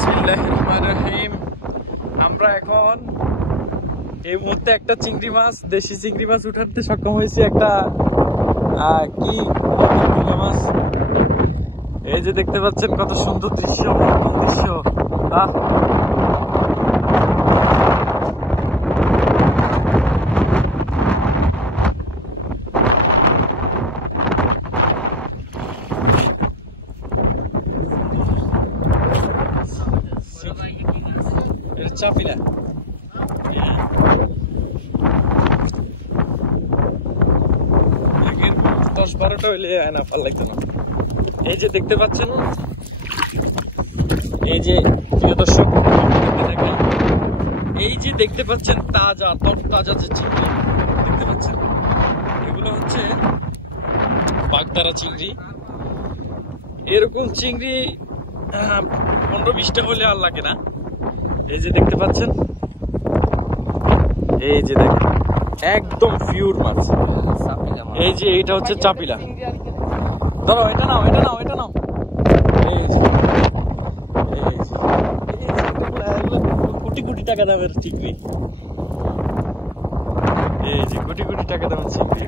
বিসমিল্লাহির রহমানির রহিম। আমরা এখন এই মুহূর্তে একটা চিংড়ি মাছ, দেশি চিংড়ি মাছ উঠাতে সক্ষম হয়েছি। একটা কি মাছ, এই যে দেখতে পাচ্ছেন কত সুন্দর দৃশ্য, দৃশ্য। চাপিলা আগের 10-12টা হইলে না ভাল লাগতো না। এই যে দেখতে পাচ্ছেন, এই যে প্রিয় দর্শক, এই যে দেখতে পাচ্ছেন তাজা তরতাজা যে চিংড়ি দেখতে পাচ্ছেন, এগুলো হচ্ছে বাগদারা চিংড়ি। এরকম চিংড়ি 15-20টা হলে আর লাগে না। এই যে দেখতে পাচ্ছেন, এই যে দেখেন একদম পিওর মাছ। এই যে এটা হচ্ছে চাপিলা। ধরো এটা নাও, এটা নাও, এটা নাও। এই যে কোটি কোটি টাকা দামের চিংড়ি, এই যে কোটি কোটি টাকা দামের চিংড়ি।